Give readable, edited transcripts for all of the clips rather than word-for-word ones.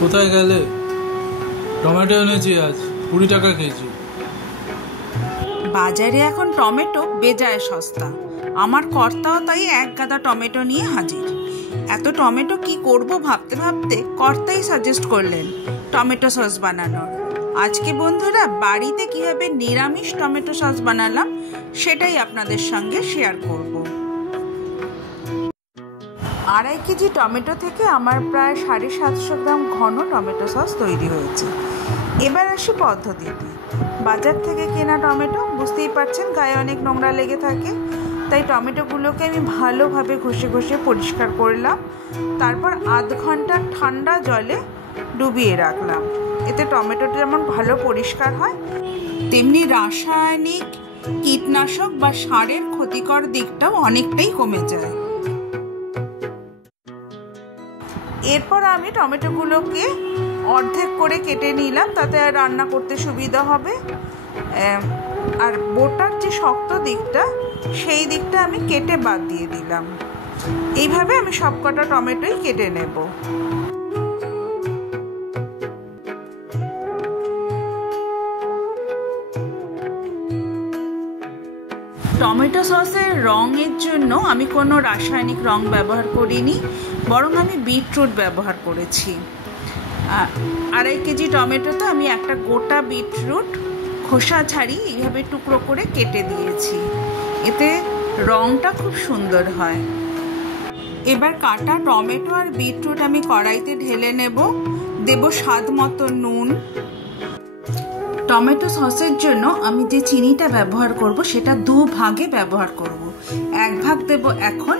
কোথায় গেলে? টমেটো এনেছি আজ 20 টাকা কেজি। বাজারে এখন টমেটো বেজায় সস্তা। আমার কর্তাও তাই এক গাদা টমেটো নিয়ে হাজির। এত টমেটো কি করব ভাবতে ভাবতে কর্তাই সাজেস্ট করলেন টমেটো সস বানানোর। আজকে বন্ধুরা বাড়িতে কিভাবে নিরামিষ টমেটো সস বানালাম সেটাই আপনাদের সঙ্গে শেয়ার করব। 2.5 কেজি টমেটো থেকে আমার প্রায় 750 গ্রাম ঘন টমেটো সস তৈরি হয়েছে। এবার আসি পদ্ধতিতে। বাজার থেকে কেনা টমেটো বুঝতেই পারছেন গায়ে অনেক নোংরা লেগে থাকে, তাই টমেটোগুলোকে আমি ভালোভাবে ঘষে ঘষে পরিষ্কার করলাম। তারপর আধ ঘন্টা ঠান্ডা জলে ডুবিয়ে রাখলাম। এতে টমেটোটা যেমন ভালো পরিষ্কার হয়, তেমনি রাসায়নিক কীটনাশক বা সারের ক্ষতিকর দিকটাও অনেকটাই কমে যায়। এরপর আমি টমেটোগুলোকে অর্ধেক করে কেটে নিলাম, তাতে রান্না করতে সুবিধা হবে। আর বোটার যে শক্ত দিকটা সেই দিকটা আমি কেটে বাদ দিয়ে দিলাম। এইভাবে আমি সবকটা টমেটোই কেটে নেব। টমেটো সসের রঙের জন্য আমি কোনো রাসায়নিক রং ব্যবহার করিনি, বরং আমি বিটরুট ব্যবহার করেছি। 2.5 কেজি টমেটোতে আমি একটা গোটা বিটরুট খোসা ছাড়িয়ে এইভাবে টুকরো করে কেটে দিয়েছি। এতে রঙটা খুব সুন্দর হয়। এবার কাটা টমেটো আর বিটরুট আমি কড়াইতে ঢেলে নেব। দেব স্বাদ মতো নুন। টমেটো সসের জন্য আমি যে চিনিটা ব্যবহার করব সেটা 2 ভাগে ব্যবহার করব। 1 ভাগ দেব এখন,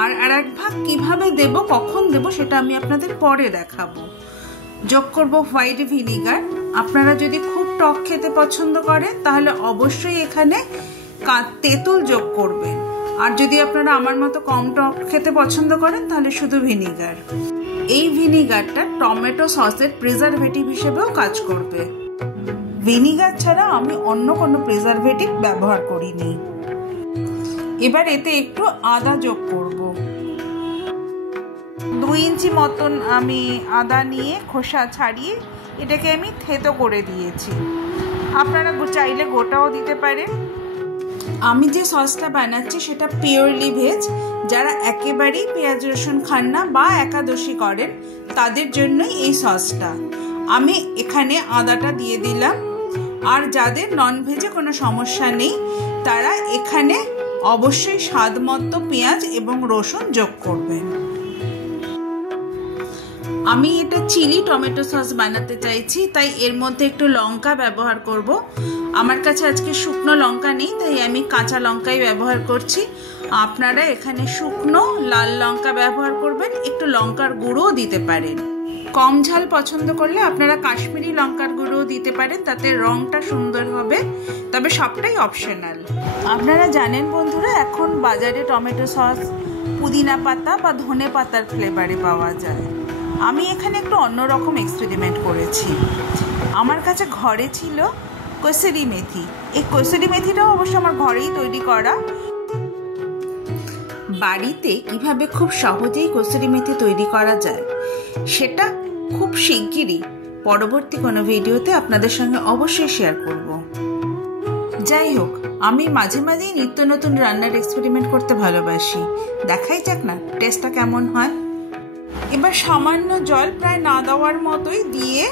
আর এক ভাগ কিভাবে দেব, কখন দেব সেটা আমি আপনাদের পরে দেখাবো। যোগ করব হোয়াইট ভিনিগার। আপনারা যদি খুব টক খেতে পছন্দ করেন তাহলে অবশ্যই এখানে তেঁতুল যোগ করবেন, আর যদি আপনারা আমার মতো কম টক খেতে পছন্দ করেন তাহলে শুধু ভিনিগার। এই ভিনিগারটা টমেটো সসের প্রিজারভেটিভ হিসেবেও কাজ করবে। ভিনিগার ছাড়া আমি অন্য কোনো প্রিজারভেটিভ ব্যবহার করিনি। এবার এতে একটু আদা যোগ করব। 2 ইঞ্চি মতন আমি আদা নিয়ে খোসা ছাড়িয়ে এটাকে আমি থেতো করে দিয়েছি। আপনারা চাইলে গোটাও দিতে পারেন। আমি যে সসটা বানাচ্ছি সেটা পিওরলি ভেজ। যারা একেবারেই পেঁয়াজ রসুন খান না বা একাদশী করেন তাদের জন্যই এই সসটা। আমি এখানে আদাটা দিয়ে দিলাম। আর যাদের নন ভেজে কোনো সমস্যা নেই তারা এখানে অবশ্যই স্বাদ মতো পেঁয়াজ এবং রসুন যোগ করবেন। আমি এটা চিলি টমেটো সস বানাতে চাইছি, তাই এর মধ্যে একটু লঙ্কা ব্যবহার করব। আমার কাছে আজকে শুকনো লঙ্কা নেই, তাই আমি কাঁচা লঙ্কাই ব্যবহার করছি। আপনারা এখানে শুকনো লাল লঙ্কা ব্যবহার করবেন, একটু লঙ্কার গুঁড়োও দিতে পারেন। কম ঝাল পছন্দ করলে আপনারা কাশ্মীরি লঙ্কার গুঁড়োও দিতে পারেন, তাতে রঙটা সুন্দর হবে, তবে সবটাই অপশনাল। আপনারা জানেন বন্ধুরা, এখন বাজারে টমেটো সস পুদিনা পাতা বা ধনে পাতার ফ্লেভারে পাওয়া যায়। আমি এখানে একটু অন্যরকম এক্সপেরিমেন্ট করেছি। আমার কাছে ঘরে ছিল কসুরি মেথি। এই কসুরি মেথিটাও অবশ্য আমার ঘরেই তৈরি করা। বাড়িতে কিভাবে খুব সহজেই কসুরি মেথি তৈরি করা যায় সেটা খুব শিগগিরই পরবর্তী কোনো ভিডিওতে আপনাদের সঙ্গে অবশ্যই শেয়ার করব। যাই হোক, আমি মাঝে মাঝেই নিত্য নতুন রান্নার এক্সপেরিমেন্ট করতে ভালোবাসি। দেখাই যাক না টেস্টটা কেমন হয়। এবার সামান্য জল, প্রায় না দেওয়ার মতোই দিয়ে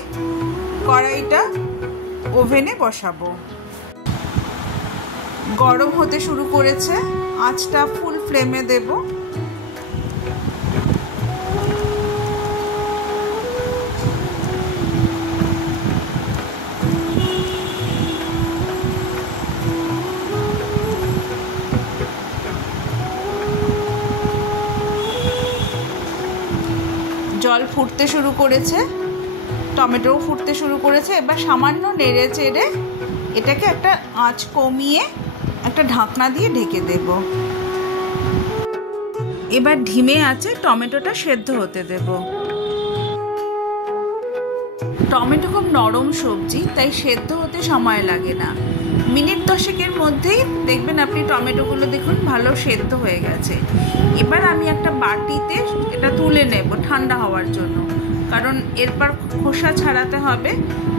কড়াইটা ওভেনে বসাবো। গরম হতে শুরু করেছে, আঁচটা ফুল ফ্লেমে দেব। জল ফুটতে শুরু করেছে, টমেটোও ফুটতে শুরু করেছে। এবার সামান্য নেড়ে চেড়ে এটাকে একটা আঁচ কমিয়ে একটা ঢাকনা দিয়ে ঢেকে দেব। এবার ধিমে আঁচে টমেটোটা সেদ্ধ হতে দেব। টমেটো খুব নরম সবজি, তাই সেদ্ধ হতে সময় লাগে না। মিনিট 10-এর মধ্যেই দেখবেন আপনি টমেটোগুলো দেখুন ভালো সেদ্ধ হয়ে গেছে। এবার আমি একটা বাটিতে এটা তুলে নেব ঠান্ডা হওয়ার জন্য, কারণ এরপর খোসা ছাড়াতে হবে,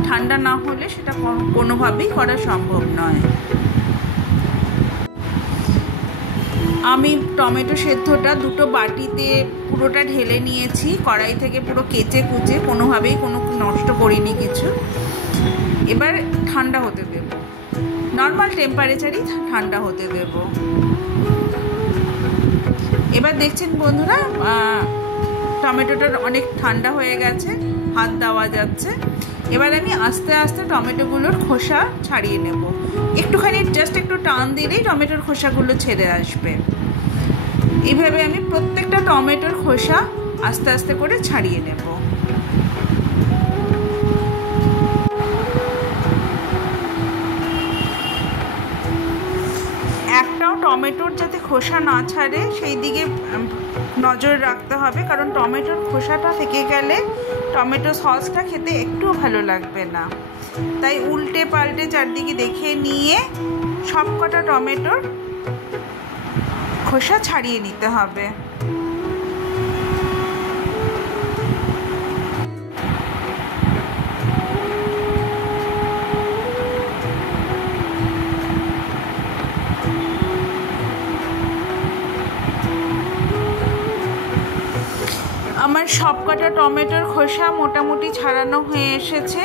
ঠান্ডা না হলে সেটা কোনোভাবেই করা সম্ভব নয়। আমি টমেটো সেদ্ধটা দুটো বাটিতে পুরোটা ঢেলে নিয়েছি, কড়াই থেকে পুরো কেচে কুচে, কোনোভাবেই কোনো নষ্ট করিনি কিছু। এবার ঠান্ডা হতে দেব, নর্মাল টেম্পারেচারই ঠান্ডা হতে দেব। এবার দেখছেন বন্ধুরা টমেটোটা অনেক ঠান্ডা হয়ে গেছে, হাত দেওয়া যাচ্ছে। এবার আমি আস্তে আস্তে টমেটোগুলোর খোসা ছাড়িয়ে নেব, একটুখানি জাস্ট একটু টান দিলেই টমেটোর খোসাগুলো ছেড়ে আসবে। এইভাবে আমি প্রত্যেকটা টমেটোর খোসা আস্তে আস্তে করে ছাড়িয়ে নেব। একটাও টমেটোর যাতে খোসা না ছাড়ে সেই দিকে নজর রাখতে হবে, কারণ টমেটোর খোসাটা থেকে গেলে টমেটো সসটা খেতে একটু ভালো লাগবে না। তাই উল্টে পাল্টে চারদিকে দেখে নিয়ে সবকটা টমেটোর খোসা ছাড়িয়ে নিতে হবে। আমার সবকটা টমেটোর খোসা মোটামুটি ছাড়ানো হয়ে এসেছে।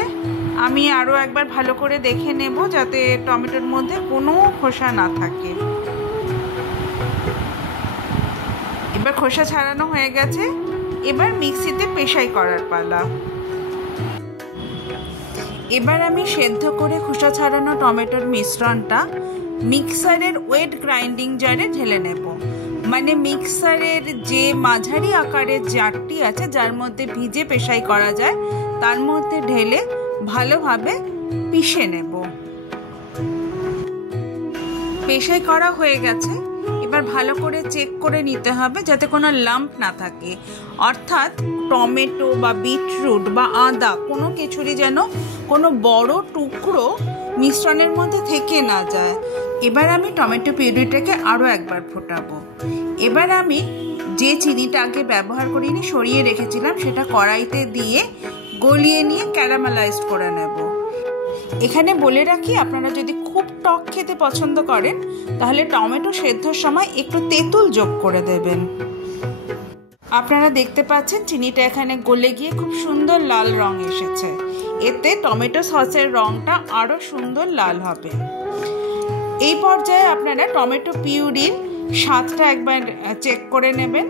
আমি আরও একবার ভালো করে দেখে নেব যাতে টমেটোর মধ্যে কোনো খোসা না থাকে। এবার খোসা ছাড়ানো হয়ে গেছে, এবার মিক্সিতে পেশাই করার পালা। এবার আমি সেদ্ধ করে খোসা ছাড়ানো টমেটোর মিশ্রণটা মিক্সারের ওয়েট গ্রাইন্ডিং জারে ঢেলে নেব। মানে মিক্সারের যে মাঝারি আকারের জারটি আছে যার মধ্যে ভিজে পেশাই করা যায় তার মধ্যে ঢেলে ভালোভাবে পিষে নেব। পেশাই করা হয়ে গেছে, এবার ভালো করে চেক করে নিতে হবে যাতে কোনো লাম্প না থাকে, অর্থাৎ টমেটো বা বিটরুট বা আদা কোনো কিছুরই যেন কোনো বড় টুকরো মিশ্রণের মধ্যে থেকে না যায়। এবার আমি টমেটো পিউরিটাকে আরও একবার ফোটাবো। এবার আমি যে চিনিটা আগে ব্যবহার করিনি সরিয়ে রেখেছিলাম সেটা কড়াইতে দিয়ে গলিয়ে নিয়ে ক্যারামেলাইজড করে নেব। এখানে বলে রাখি, আপনারা যদি খুব টক খেতে পছন্দ করেন তাহলে টমেটো সেদ্ধর সময় একটু তেঁতুল যোগ করে দেবেন। আপনারা দেখতে পাচ্ছেন চিনিটা এখানে গলে গিয়ে খুব সুন্দর লাল রং এসেছে, এতে টমেটো সসের রংটা আরও সুন্দর লাল হবে। এই পর্যায়ে আপনারা টমেটো পিউরির স্বাদটা একবার চেক করে নেবেন।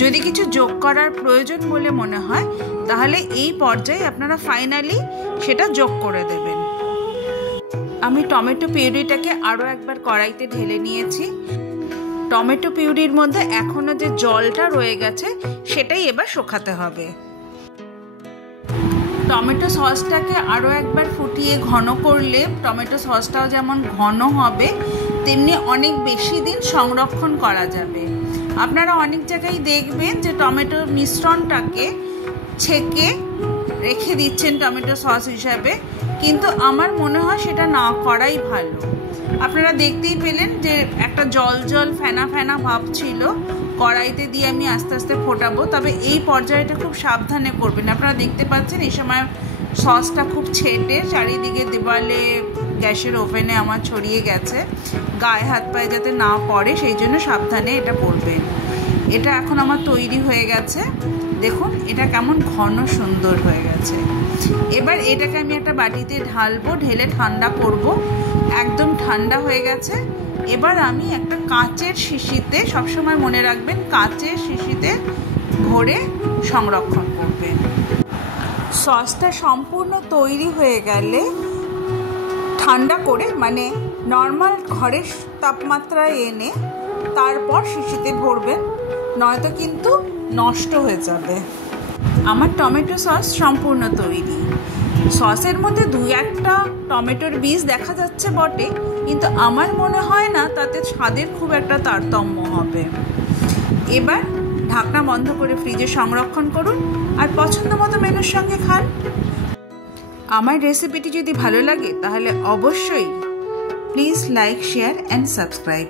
যদি কিছু যোগ করার প্রয়োজন বলে মনে হয় তাহলে এই পর্যায়ে আপনারা ফাইনালি সেটা যোগ করে দেবেন। আমি টমেটো পিউরিটাকে আরও একবার কড়াইতে ঢেলে নিয়েছি। টমেটো পিউরির মধ্যে এখনো যে জলটা রয়ে গেছে সেটাই এবার শুকাতে হবে। টমেটো সসটাকে আরও একবার ফুটিয়ে ঘন করলে টমেটো সসটাও যেমন ঘন হবে তেমনি অনেক বেশি দিন সংরক্ষণ করা যাবে। আপনারা অনেক জায়গায় দেখবেন যে টমেটো মিশ্রণটাকে ছেঁকে রেখে দিচ্ছেন টমেটো সস হিসাবে, কিন্তু আমার মনে হয় সেটা না করাই ভালো। আপনারা দেখতেই পেলেন যে একটা জল জল ফেনা ফেনা ভাব ছিল, কড়াইতে দিয়ে আমি আস্তে আস্তে ফোটাবো, তবে এই পর্যায়টা খুব সাবধানে করবেন। আপনারা দেখতে পাচ্ছেন এই সময় সসটা খুব ছেটে চারিদিকে দেওয়ালে গ্যাসের ওভেনে আমার ছড়িয়ে গেছে, গায়ে হাত পায়ে যাতে না পড়ে সেই জন্য সাবধানে এটা করবেন। এটা এখন আমার তৈরি হয়ে গেছে, দেখুন এটা কেমন ঘন সুন্দর হয়ে গেছে। এবার এটাকে আমি একটা বাটিতে ঢালবো, ঢেলে ঠান্ডা করব। একদম ঠান্ডা হয়ে গেছে। এবার আমি একটা কাঁচের শিশিতে, সবসময় মনে রাখবেন কাঁচের শিশিতে ভরে সংরক্ষণ করবেন। সসটা সম্পূর্ণ তৈরি হয়ে গেলে ঠান্ডা করে, মানে নর্মাল ঘরের তাপমাত্রায় এনে তারপর শিশিতে ভরবেন, নয়তো কিন্তু নষ্ট হয়ে যাবে। আমার টমেটো সস সম্পূর্ণ তৈরি। সসের মধ্যে 2-1টা টমেটোর বীজ দেখা যাচ্ছে বটে, কিন্তু আমার মনে হয় না তাতে স্বাদের খুব একটা তারতম্য হবে। এবার ঢাকনা বন্ধ করে ফ্রিজে সংরক্ষণ করুন আর পছন্দ মতো মেনুর সঙ্গে খান। আমার রেসিপিটি যদি ভালো লাগে তাহলে অবশ্যই Please like, share and subscribe.